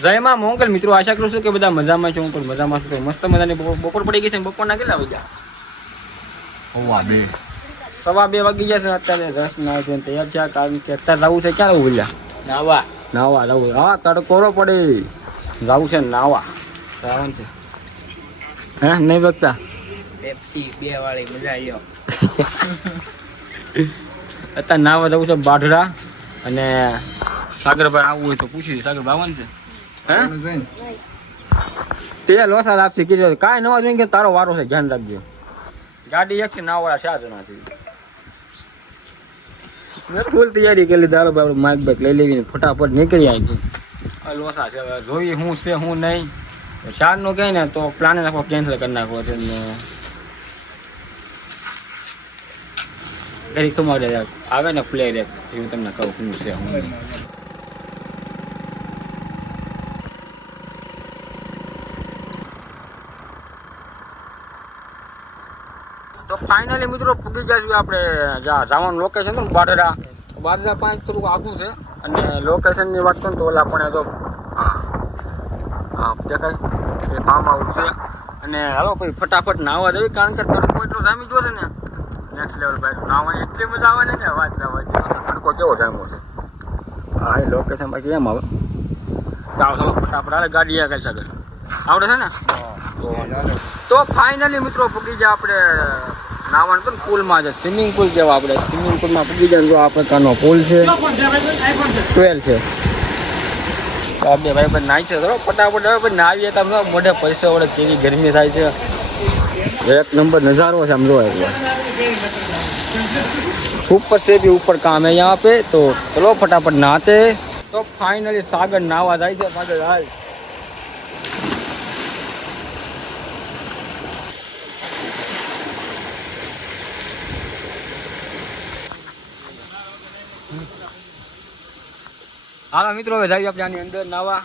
જય માં મોંગલ મિત્રો, આશા કરું છું કે બધા મજામાં છો. હું પણ મજામાં છું. મસ્ત મજાની બપોર પડી ગઈ છે. બપોરના કેટલા વાગ્યા? સવા 2 વાગી ગયા છે. અત્યારે રસ ના તૈયાર છે, કારણ કે અત્યારે જવું છે. ક્યાં બોલ્યા? નાવા જવું. હા, તડકોરો પડે, જવું છે નાવા. રાવણ છે હે નહીં બગતા પેપ્સી 2 વાળી મજા આવ્યો. અત્યારે નાવા જવું છે બાઢડા. અને સાગરભાઈ આવવું હોય તો પૂછી સાગરભાઈ આવવાનું છે. તે લોસા લાપસી કીધું કાંઈ નવા જોઈને કે તારો વારો છે, ધ્યાન રાખજો. ગાડી એક છે નાવાળા 4 જણા છે. મેં ફૂલ તૈયારી કરી લીધી. હાલો ભાઈ માઇક બાઇક લઈ લેવી, ફટાફટ નીકળી આવી છે. લોસા છે, હવે જોઈએ શું છે શું નહીં. 4 નું કહે ને તો પ્લાન નાખો, કેન્સલ કરી નાખવો છે. ઘડી તમારે આવે ને પ્લે રેક હું તમને કહું શું છે હું નહીં. તો ફાઇનલી મિત્રો પૂરી ગયા છીએ આપણે જવાનું લોકેશન હતું ને બાઢડા 5 થોડુંક આઘું છે. અને લોકેશનની વાત કરું તો ઓલા પણ તો દેખાય એ ફાર્મ હાઉસ છે. અને હાલો ભાઈ ફટાફટ નાહવા જઈએ, કારણ કે તડકો એટલો જામી ગયો છે ને નેક્સ્ટ લેવલ ભાઈ. નાહવાની એટલી મજા આવે ને વાત જવા દે. તડકો કેવો જામ્યો છે. હા એ લોકેશન બાકી એમ આવે તો ફટાફટ હાલે ગાડી કરી શકે આવડે છે ને. તો ફાઇનલી મિત્રો પૂગી જાય આપણે નાવાનું તો પુલમાં છે, સ્વિમિંગ પુલ જેવા. આપણે સ્વિમિંગ પુલમાં પૂગી જાય. જો આ પ્રકારનો પુલ છે, 12 છે. તો આપણે ભાઈ ભાઈ નાહી છે ફટાફટ. હવે ભાઈ નાહીએ તો મોઢે પૈસા વડે કેવી ગરમી થાય છે. એક નંબર નજારો છે આમ જો. ऊपर से भी ऊपर काम है यहाँ पे. तो चलो फटाफट नहाते. तो फाइनली सागर नावा जाए છે. सागर हाल હાલો મિત્રો હવે જઈએ આપણે આની અંદર નાવા.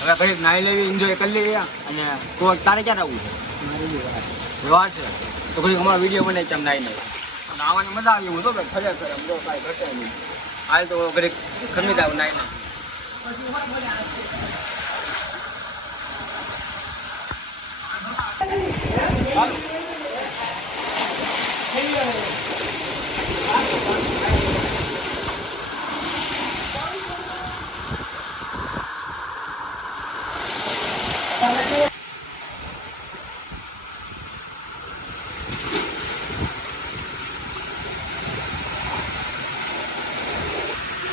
હવે ભાઈ નાઈ લેવી, એન્જોય કરી લેવી. અને તારે ક્યાં આવવું છે? વાત છે તો ભાઈ અમારો વિડીયો બને તેમ નાઈ નહીં નાવાની મજા આવી. હું તો ભાઈ ખરેખર એમ જો કાંઈ ઘટે નહીં. હાલ તો ઘરે ખમી જાવ નાઈ નહીં.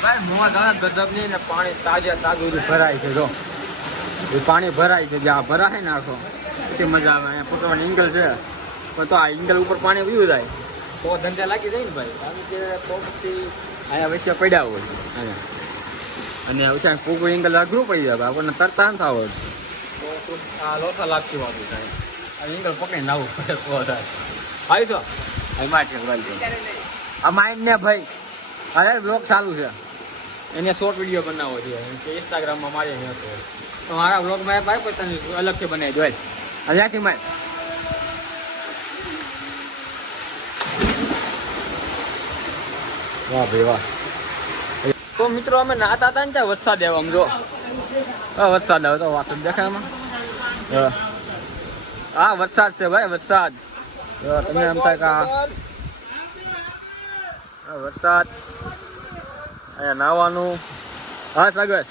ભાઈ મોવા ગાળા ગજબ નહીં ને પાણી તાજું ભરાય છે. જો એ પાણી ભરાય છે, જ્યાં ભરાય ને આખો પછી મજા આવે. અહીંયા પકડવાની એંગલ છે પણ તો આ એંગલ ઉપર પાણી પીવું જાય તો ધંધા લાગી જાય ને ભાઈ. કારણ કે પોપથી અહીંયા વચ્ચે પડ્યા હોય અહીંયા, અને વચ્ચે પોકળ એંગલ અઘરું પડી જાય. આપણને તરતા ન થાવ તો આ લોસા લાગતી વાગું થાય. આ એંગલ પકડીને આવું પડે તો થાય. આવી છો આ માઇન્ડ ને ભાઈ. અરે બ્લોગ ચાલુ છે, એને શોર્ટ વિડીયો બનાવવો છે કે ઇન્સ્ટાગ્રામમાં મારી હતો. તો મારા બ્લોગમાં ભાઈ પોતાની અલગથી બનાવી જોઈએ. ત્યાંથી મારે વાહ ભાઈ વાહ. તો મિત્રો અમે નાતા હતા ને ત્યાં વરસાદ આવ્યો. આમ જો વરસાદ આવ્યો તો વાત દેખાય એમાં. હા વરસાદ છે ભાઈ, વરસાદ. તમે એમ થાય કે વરસાદ અહીંયા નાવાનું. હા સાગર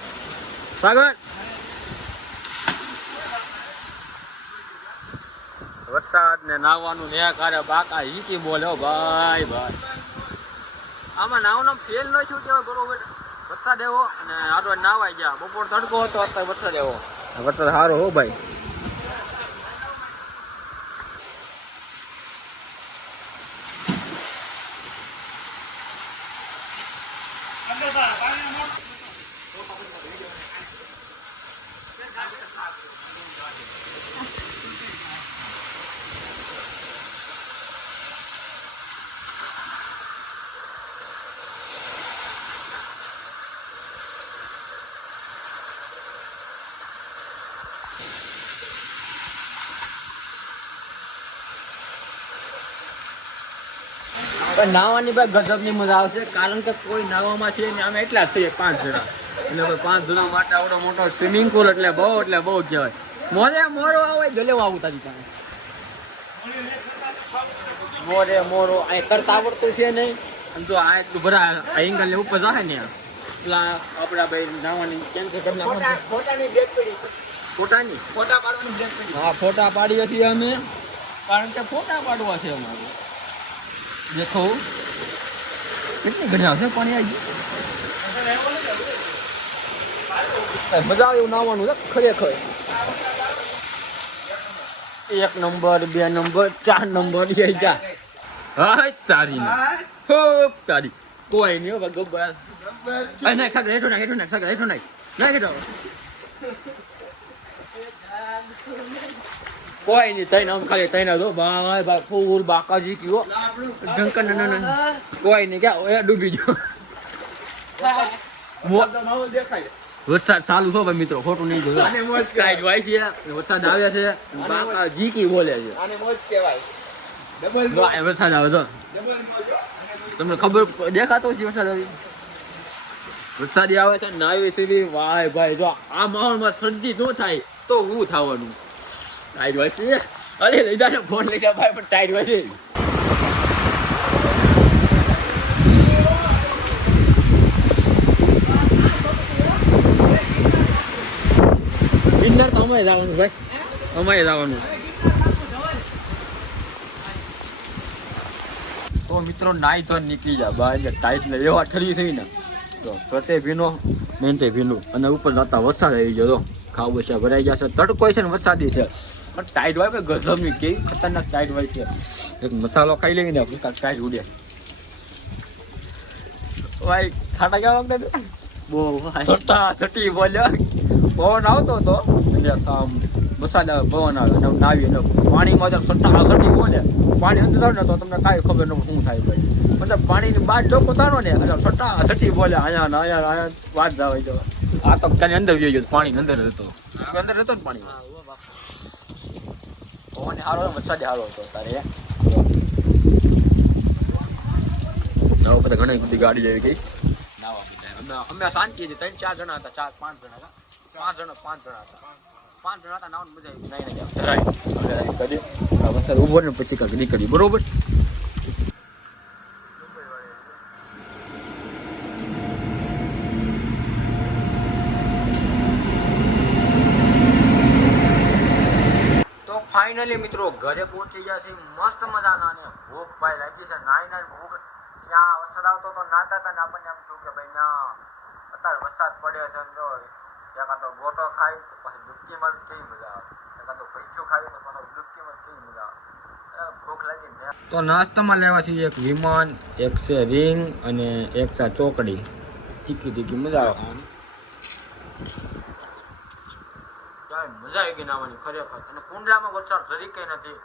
વરસાદ ને નાવાનું ને કારે બાકા હીકી બોલે ભાઈ. આમાં નાવાનો ફેલ ન થયું કે બરોબર વરસાદ એવો અને આડો નાવાઈ ગયા. બપોર તડકો હતો, અત્યારે વરસાદ એવો. વરસાદ સારો હો ભાઈ. પણ નાવાની ભાઈ ગજબની મજા આવશે, કારણ કે કોઈ નાવામાં છે ને અમે એટલા છીએ 5 જણા, એટલે કોઈ 5 જણા માટે આવડો મોટો સ્વિમિંગ પુલ એટલે બહુ કહેવાય. મોરો આવે ગલે આવું તારી પાસે મોરો આ કરતા આવડતું છે નહીં, અને જો આ એટલું ભરા આ એંગલ ને ઉપર જાય ને એટલા આપડા ભાઈ નાવાની કેન્સલ કરી નાખો. ફોટાની બ્રેક પડી છે. ફોટાની ફોટા પાડવાની બ્રેક પડી. હા ફોટા પાડીએ છીએ અમે, કારણ કે ફોટા પાડવા છે અમારે. દેખો કેટલી ઘણી આવશે પાણી આવી ગયું. મજા આવે એવું નાવાનું છે ખરેખર. 1 નંબર 2 નંબર 4 નંબર એ જા હા તારી ખૂબ તારી કોઈ નહીં હો ગબ્બર. નાખ સાગર હેઠો નાખ સાગર હેઠો નાખ કોઈ નહીં. તઈને આમ ખાલી તઈને જો ભાઈ ફૂલ બાકાજી કયો ઢંકન કોઈ નહીં ક્યાં એ ડૂબી ગયો. વરસાદ ચાલુ છો ભાઈ મિત્રો, ખોટું નહીં જોયું. ટાઈટ વાય છે, વરસાદ આવે છે, બાકા જીકી બોલે છે. આને મોજ કહેવાય. વરસાદ આવે તો તમને ખબર દેખાતો છે વરસાદ આવે. વરસાદી આવે છે નાવી સીવી વાય ભાઈ. જો આ માહોલમાં શરદી ન થાય તો હું થવાનું. ટાઈટ વાય છે. અરે લઈ જા ફોન લઈ જા ભાઈ, પણ ટાઈટ વાય છે. ઇન્નર તો અમારે જવાનું ભાઈ, અમારે જવાનું. તો મિત્રો નાઈ તો નીકળી જાય બહાર, એટલે ટાઈટ ને એવા ઠરી થઈ ને તો સટે ભીનો મેન્ટે ભીનું, અને ઉપર જતા વરસાદ આવી ગયો. ખાવું છે ભરાઈ જશે, તડકો છે ને વરસાદી છે, પણ ટાઈટ હોય ગજબની કેવી ખતરનાક ટાઈટ હોય છે. એક મસાલો ખાઈ લઈને ટાઈટ ઉડે ભાઈ. છાટા કેવા વખતે બહુ સટા સટી બોલ્યા, પવન આવતો હતો એટલે મસાલા પવન આવે નાવી પાણીમાં જો સટા સટી બોલે, પાણી અંદર જાવ ને તો તમને કાંઈ ખબર ન શું થાય ભાઈ. મતલબ પાણીની બહાર જો પોતાનો ને એટલે સટા સટી બોલે અહીંયા વાત જાવ જો. આ તો ત્યાંની અંદર જોઈ ગયો, પાણી અંદર હતો ને પાણી. પવન સારો વરસાદ સારો હતો તારે. નવો બધા ઘણી બધી ગાડી લેવી ગઈ નાવા. અમે શાંતિ હતી, 3-4 જણા હતા, 4-5 જણા હતા, 5 જણા હતા નાવાની મજા આવી. વરસાદ ઉભો ને પછી કાંઈક નીકળી બરોબર. તો ફાઇનલી મિત્રો ઘરે પહોંચી ગયા છે મસ્ત મજાના, અને ભૂખ ભાઈ લાગી છે. નાઈ ભૂખ. ત્યાં વરસાદ આવતો તો નાતા હતા ને આપણને એમ થયું કે ભાઈ ત્યાં અત્યારે વરસાદ પડે છે ને જો એકાદ તો ગોટો ખાય તો પછી ડૂબકીમાં કેવી મજા આવે, એકાદ તો ભજીયું ખાય તો પછી ડૂબકીમાં કેવી મજા આવે. ભૂખ લાગી ને તો નાસ્તામાં લેવા છે એક વિમાન, એક છે રીંગ અને એક છે ચોકડી. તીખી મજા આવે ખાવાની. મજા આવી ગઈ નાવાની ખરેખર. અને કુંડલામાં વરસાદ જરી કઈ નથી.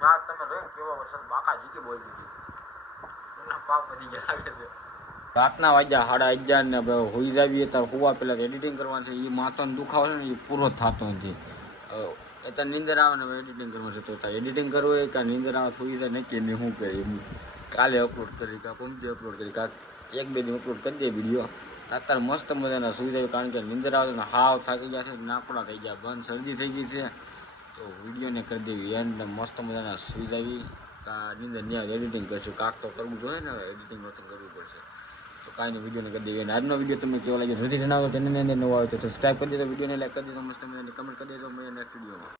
ના તમે જોયું કેવો વરસાદ બાકા જીકી બોલી દીધી. પાપ વધી ગયા લાગે છે. રાતના વાગ્યા 11:30 ને હોઈ જાવીએ ત્યારે હોવા પહેલાં એડિટિંગ કરવાનું છે. એ માથાનો દુખાવો છે ને એ પૂરો થતો નથી. અત્યારે નીંદર આવે ને એડિટિંગ કરવાનું છે, તો તારે એડિટિંગ કરવું હોય કાં નીંદર આવે થોડી જાય નક્કી મેં શું કરી. કાલે અપલોડ કરી કાં પમથી અપલોડ કરી કાં 1-2 દિન અપલોડ કરી દે વિડીયો. અત્યારે મસ્ત મજાના સુઈ જાય, કારણ કે નીંદર આવે ને હાવ થાકી ગયા છે, નાકડા થઈ ગયા, બંધ શરદી થઈ ગઈ છે. તો વિડીયોને કરી દેવી એન્ડ મસ્ત મજાના સુઈ જાવી. નીંદર ત્યાં એડિટિંગ કરશું, કાંક તો કરવું જોઈએ ને, એડિટિંગ તો કરવું પડશે. તો કાંઈ નહીં, વિડીયોને કરી દેવી. અને આજનો વિડીયો તમને કેવો લાગે, સૌથી જણાવો. ચેનલની અંદર નવો આવે તો સબસ્ક્રાઈબ કરી દેજો, વિડીયોને લાઈક કરી દેજો, મસ્ત મજાની કમેન્ટ કરી દેજો. મેં નેક્સ્ટ વિડીયોમાં